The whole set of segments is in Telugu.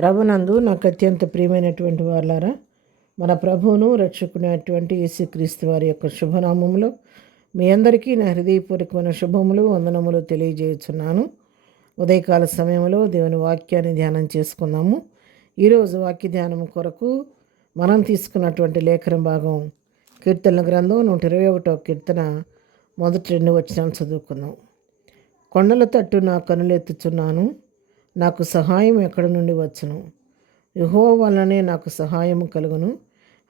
ప్రభునందు నాకు అత్యంత ప్రియమైనటువంటి వారులారా, మన ప్రభువును రక్షకునేటువంటి యేసుక్రీస్తు వారి యొక్క శుభనామములో మీ అందరికీ నా హృదయపూర్వకమైన శుభములు వందనములు తెలియజేస్తున్నాను. ఉదయకాల సమయంలో దేవుని వాక్యాన్ని ధ్యానం చేసుకుందాము. ఈరోజు వాక్య ధ్యానం కొరకు మనం తీసుకున్నటువంటి లేఖన భాగం కీర్తనల గ్రంథం 121వ కీర్తన మొదటి 2 వచనాలు చదువుకుందాం. కొండల తట్టు నా కనులెత్తుచున్నాను, నాకు సహాయం ఎక్కడి నుండి వచ్చును? యెహోవా వలనే నాకు సహాయం కలుగును.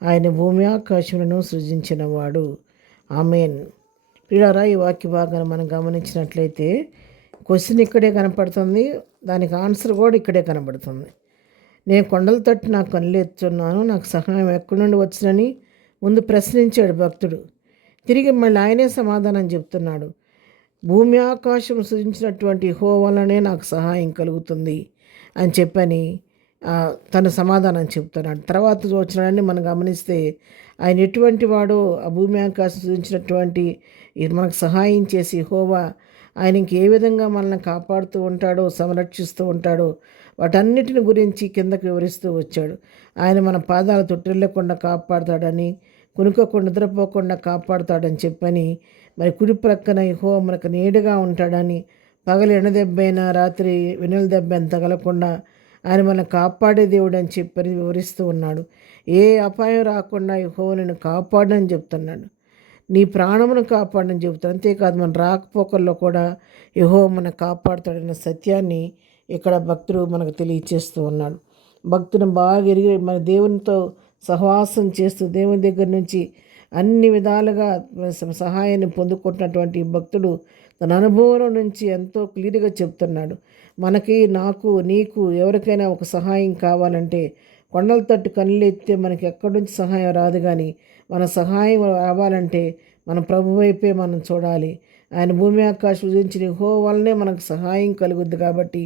ఆయన భూమి ఆకాశములను సృజించినవాడు. ఆమేన్. ప్రియులారా, ఈ వాక్య భాగాన్ని మనం గమనించినట్లయితే క్వశ్చన్ ఇక్కడే కనపడుతుంది, దానికి ఆన్సర్ కూడా ఇక్కడే కనబడుతుంది. నేను కొండల తట్టు నాకు కనులెత్తుచున్నాను, నాకు సహాయం ఎక్కడి నుండి వచ్చునని ముందు ప్రశ్నించాడు భక్తుడు. తిరిగి మళ్ళీ ఆయనే సమాధానం చెప్తున్నాడు. భూమి ఆకాశం సృజించినటువంటి యెహోవా వలనే నాకు సహాయం కలుగుతుంది అని చెప్పని తన సమాధానం చెప్తున్నాడు. తర్వాత వచ్చినాడని మనం గమనిస్తే ఆయన ఎటువంటి వాడో, ఆ భూమి ఆకాశం సృజించినటువంటి మనకు సహాయం చేసి యెహోవా ఆయన ఇంకే విధంగా మనల్ని కాపాడుతూ ఉంటాడో, సంరక్షిస్తూ ఉంటాడో వాటన్నిటిని గురించి కిందకు వివరిస్తూ వచ్చాడు. ఆయన మన పాదాలు తొట్టిల్లకుండా కాపాడుతాడని, కునుకోకుండా నిద్రపోకుండా కాపాడుతాడని చెప్పని, మరి కుడి ప్రక్కన యెహోవా మనకు నీడగా ఉంటాడని, పగలు ఎండదెబ్బైనా రాత్రి వెన్నెల దెబ్బ తగలకుండా ఆయన మనల్ని కాపాడే దేవుడు అని చెప్పని వివరిస్తూ ఉన్నాడు. ఏ అపాయం రాకుండా యెహోవా నిన్ను కాపాడని చెప్తున్నాడు. నీ ప్రాణమును కాపాడని చెబుతాడు. అంతేకాదు మన రాకపోకల్లో కూడా యెహోవా మనల్ని కాపాడుతాడన్న సత్యాన్ని ఇక్కడ భక్తుడు మనకు తెలియచేస్తూ ఉన్నాడు. భక్తుని బాగా ఎరిగి మన దేవునితో సహవాసం చేస్తూ దేవుని దగ్గర నుంచి అన్ని విధాలుగా సహాయాన్ని పొందుకుంటున్నటువంటి భక్తుడు తన అనుభవం నుంచి ఎంతో క్లియర్గా చెప్తున్నాడు. మనకి, నాకు, నీకు ఎవరికైనా ఒక సహాయం కావాలంటే కొండల తట్టు కళ్ళెత్తే మనకి ఎక్కడి నుంచి సహాయం రాదు. కానీ మన సహాయం రావాలంటే మన ప్రభు వైపే మనం చూడాలి. ఆయన భూమి ఆకాశం సృజించిన యెహోవా వల్లనే మనకు సహాయం కలుగుద్ది. కాబట్టి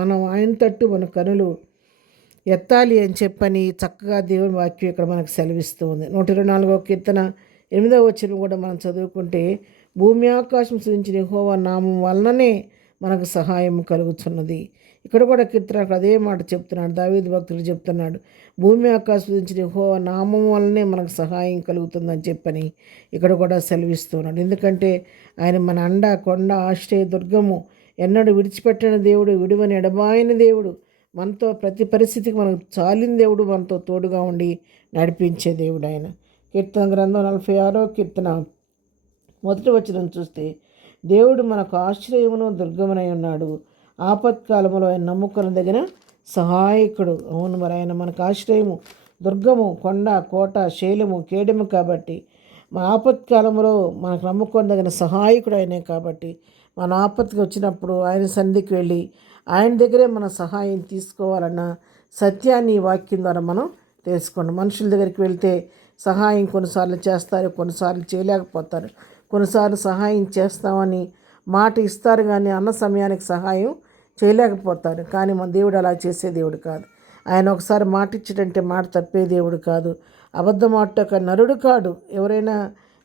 మనం ఆయన తట్టు మన కనులు ఎత్తాలి అని చెప్పని చక్కగా దేవుని వాక్యం ఇక్కడ మనకు సెలవిస్తూ ఉంది. 124వ కీర్తన 8వ వచనం కూడా మనం చదువుకుంటే, భూమి ఆకాశం సృజించిన యెహోవా నామం వలననే మనకు సహాయం కలుగుతున్నది. ఇక్కడ కూడా కీర్తన అదే మాట చెప్తున్నాడు. దావీదు భక్తుడు చెప్తున్నాడు, భూమి ఆకాశం సృజించిన యెహోవా నామం వలనే మనకు సహాయం కలుగుతుందని చెప్పని ఇక్కడ కూడా సెలవిస్తున్నాడు. ఎందుకంటే ఆయన మన అండ, కొండ, ఆశ్రయ దుర్గము, ఎన్నడూ విడిచిపెట్టిన దేవుడు, విడువని ఎడబాయిన దేవుడు, మనతో ప్రతి పరిస్థితికి మనకు చాలిన దేవుడు, మనతో తోడుగా ఉండి నడిపించే దేవుడు ఆయన. కీర్తన గ్రంథం 46వ కీర్తన మొదటి వచనం చూస్తే, దేవుడు మనకు ఆశ్రయమును దుర్గమునై ఉన్నాడు, ఆపత్కాలములో ఆయన నమ్ముకున్న దగ్గర సహాయకుడు. అవును, మరి ఆయన మనకు ఆశ్రయము, దుర్గము, కొండ, కోట, శైలము, కేడము కాబట్టి మన ఆపత్కాలంలో మనకు నమ్ముకోదగిన సహాయకుడు ఆయనే. కాబట్టి మన ఆపత్తికి వచ్చినప్పుడు ఆయన సన్నిధికి వెళ్ళి ఆయన దగ్గరే మన సహాయం తీసుకోవాలన్న సత్యాన్ని ఈ వాక్యం ద్వారా మనం తెలుసుకోండి. మనుషుల దగ్గరికి వెళ్తే సహాయం కొన్నిసార్లు చేస్తారు, కొన్నిసార్లు చేయలేకపోతారు. కొన్నిసార్లు సహాయం చేస్తామని మాట ఇస్తారు, కానీ అన్న సమయానికి సహాయం చేయలేకపోతారు. కానీ మన దేవుడు అలా చేసే దేవుడు కాదు. ఆయన ఒకసారి మాట ఇచ్చాడంటే మాట తప్పే దేవుడు కాదు. అబద్ధం ఆడటక నరుడు కాడు. ఎవరైనా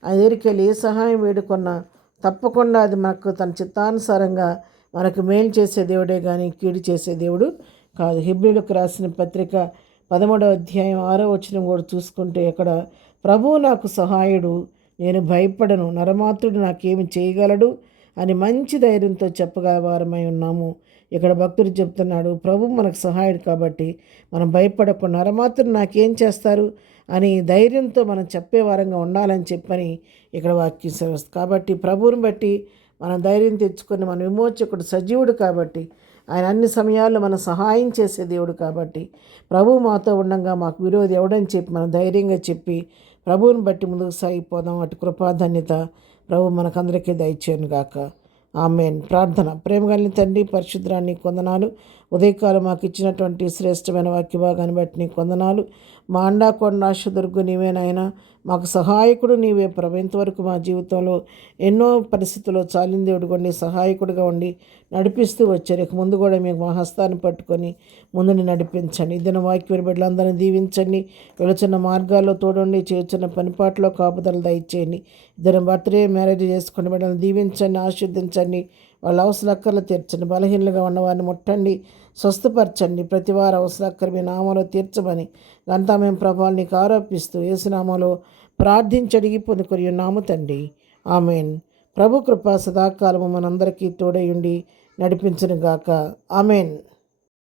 ఆయన దగ్గరికి వెళ్ళి ఏ సహాయం వేడుకున్నా తప్పకుండా అది మనకు తన చిత్తానుసారంగా మనకు మేలు చేసే దేవుడే కానీ కీడు చేసే దేవుడు కాదు. హెబ్రీయులకు రాసిన పత్రిక 13వ అధ్యాయం 6వ వచనం కూడా చూసుకుంటే, అక్కడ ప్రభువు నాకు సహాయుడు, నేను భయపడను, నరమాత్రుడు నాకేమి చేయగలడు అని మంచి ధైర్యంతో చెప్పగలవారమై ఉన్నాము. ఇక్కడ భక్తుడు చెప్తున్నాడు, ప్రభు మనకు సహాయుడు కాబట్టి మనం భయపడకుండా, నరమాత్రుడు నాకేం చేస్తారు అని ధైర్యంతో మనం చెప్పేవారంగా ఉండాలని చెప్పని ఇక్కడ వాక్యం సెలవిస్తుంది. కాబట్టి ప్రభువుని బట్టి మనం ధైర్యం తెచ్చుకొని, మన విమోచకుడు సజీవుడు కాబట్టి, ఆయన అన్ని సమయాల్లో మన సహాయం చేసే దేవుడు కాబట్టి, ప్రభువు మాతో ఉండగా మాకు విరోధి ఎవడని చెప్పి మనం ధైర్యంగా చెప్పి ప్రభువుని బట్టి ముందుకు సాగిపోదాం. అటు కృపాధన్యత ప్రభు మనకందరికీ దయచేయను గాక. ఆమేన్. ప్రార్థన. ప్రేమగలిగిన తండ్రి, పరిశుద్ధాన్ని కొందనాలు. ఉదయకాలం మాకు ఇచ్చినటువంటి శ్రేష్టమైన వాక్య భాగాన్ని బట్టి నీకు కొందనాలు. మా అండా, కొండ, ఆశదుర్గు నీవేనాయన, మాకు సహాయకుడు నీవే ప్రభు. ఇంతవరకు మా జీవితంలో ఎన్నో పరిస్థితుల్లో చాలిన దేవుడుగా ఉండి సహాయకుడిగా ఉండి నడిపిస్తూ వచ్చారు. ఇక ముందు కూడా మీకు మా హస్తాన్ని పట్టుకొని ముందుని నడిపించండి. ఇద్దరు వాక్య బిడ్డలందరినీ దీవించండి. వెళుచున్న మార్గాల్లో తోడండి, చేస్తున్న పనిపాట్లో కాపుదలు దయచేయండి. ఇద్దరు బర్త్డే, మ్యారేజ్ చేసుకుని బిడ్డలను దీవించండి, ఆశీర్వదించండి. వాళ్ళ అవసరక్కర్లు తీర్చండి. బలహీనలుగా ఉన్నవారిని ముట్టండి, స్వస్థపరచండి. ప్రతి వారి అవసరాకర మీ నామంలో తీర్చమని అంతా మేము ప్రభావాలు నీకు ఆరోపిస్తూ యేసునామంలో ప్రార్థించడిగి పొందుకొని ఉన్నాము తండ్రి. ఆమెన్. ప్రభు కృప సదాకాలము మనందరికీ తోడయుండి నడిపించును గాక. ఆమెన్.